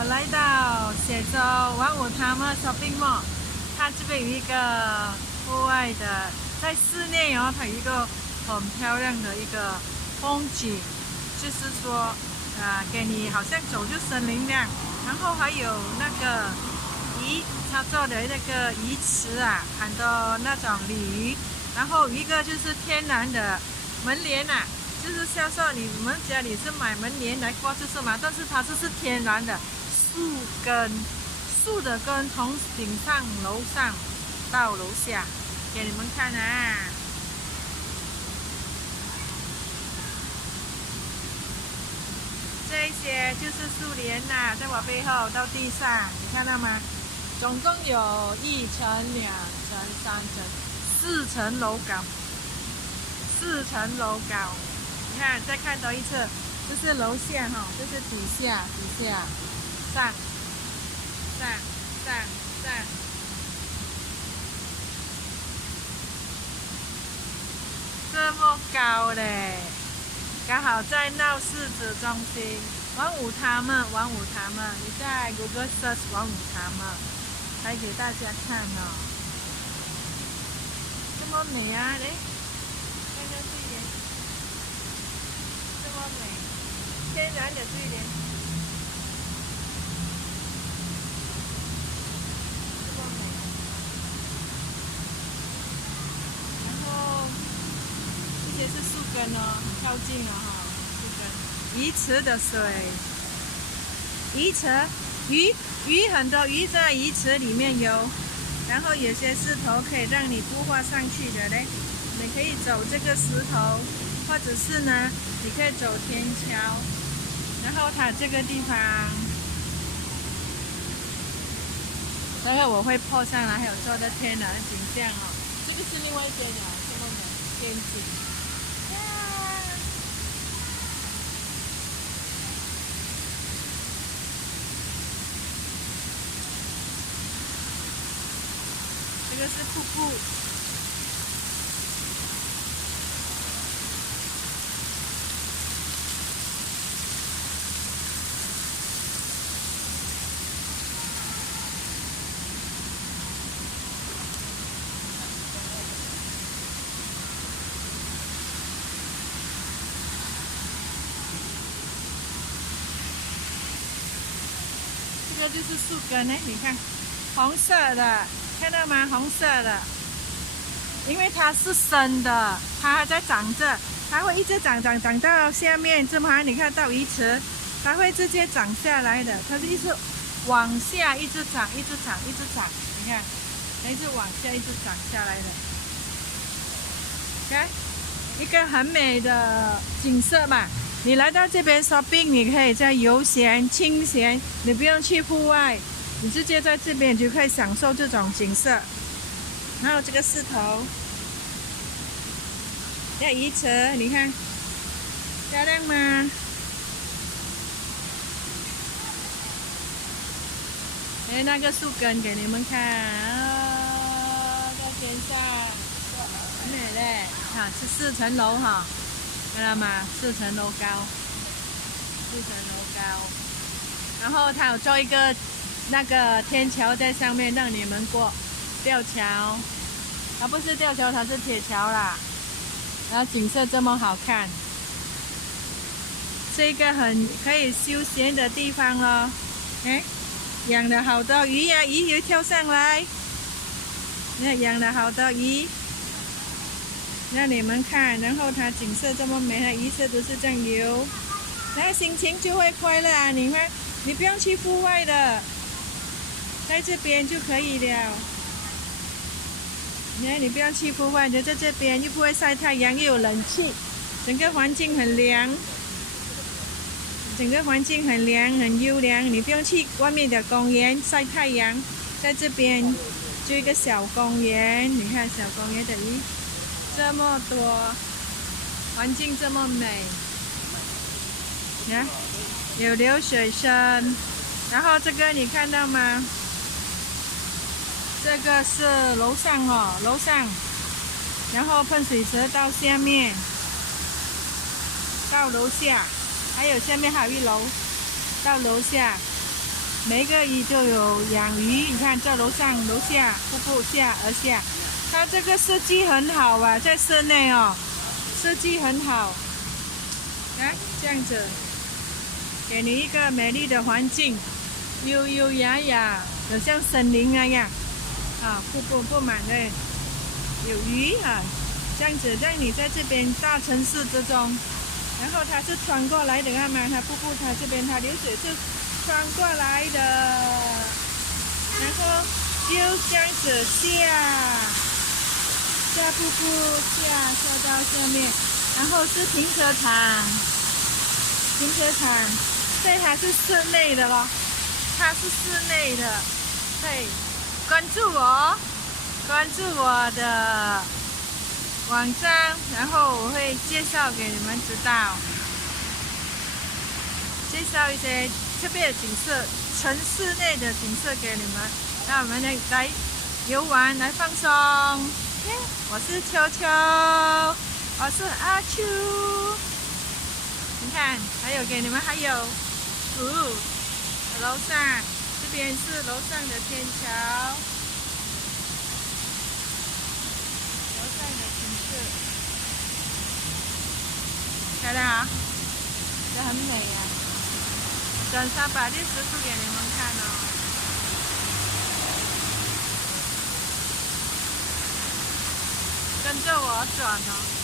我来到写着玩舞他们 shopping mall， 它这边有一个户外的，在室内哦，它有一个很漂亮的一个风景，就是说给你好像走入森林那样，然后还有那个他做的那个鱼池啊，很多那种鲤鱼，然后一个就是天然的门帘啊。就是销售你们家里是买门帘来挂就是嘛，但是它这是天然的树的根从顶上楼上到楼下，给你们看啊。这些就是树帘呐，在我背后到地上，你看到吗？总共有1层、2层、3层、4层楼高，4层楼高。你看，再看多一次，这是楼下哈，这是底下，上，这么高嘞！刚好在闹市子中心，玩舞他们，你在 Google Search 玩舞他们，来给大家看哦，这么美啊！哎，看看这边。这么美，天然的对联，这么美。然后这些是树根哦，很靠近了哈，树根。鱼池的水，鱼很多鱼在鱼池里面游，然后有些石头可以让你步画上去的嘞，你可以走这个石头。或者是呢，你可以走天桥，然后它这个地方，待会我会po上来，还有做的天然景象哦。这个是另外一边的，这么美天景。这个是瀑布。这个就是树根呢，你看，红色的，看到吗？红色的，因为它是生的，它还在长着，它会一直长到下面，这么你看到鱼池，它会直接长下来的，它是一直往下一直长，你看，它一直往下一直长下来的，看，一个很美的景色嘛。你来到这边 shopping， 你可以在悠闲清闲，你不用去户外，你直接在这边你就可以享受这种景色。然后这个石头，这鱼池，你看漂亮吗？哎，那个树根给你们看啊，在天上，很美嘞，啊，是4层楼哈。看到吗？4层楼高，然后它有做一个那个天桥在上面，让你们过吊桥。它不是吊桥，它是铁桥啦。然后景色这么好看，是一个很可以休闲的地方咯。哎，养了好多鱼呀，鱼又跳上来。你看养了好多鱼。让你们看，然后它景色这么美，它鱼色都是这样游，然后心情就会快乐啊！你看，你不用去户外的，在这边就可以了。你看，你不用去户外，就在这边，又不会晒太阳，又有冷气，整个环境很凉，很优良。你不用去外面的公园晒太阳，在这边就一个小公园，你看小公园的鱼。这么多，环境这么美，你看有流水声，然后这个你看到吗？这个是楼上哦，楼上，然后喷水池到下面，到楼下，还有下面还有1楼，到楼下，每个鱼都有养鱼，你看这楼上楼下瀑布下而下，它这个设计很好啊，在室内哦，设计很好，来这样子，给你一个美丽的环境，优优雅雅，有像森林那样啊，瀑布布满的有鱼啊，这样子让你在这边大城市之中，然后它是穿过来的，看吗？它瀑布它这边它流水是穿过来的，然后就这样子下瀑布下到下面，然后是停车场，所以它是室内的咯，它是室内的，对，关注我的网站，然后我会介绍给你们知道，介绍一些特别的景色，城市内的景色给你们，让我们来游玩，来放松。我是秋秋，我是阿秋。你看，还有给你们，还有，楼上这边是楼上的天桥，楼上的景色，漂亮啊，这很美呀。转上把历史图给你们看哦。跟着我转哦。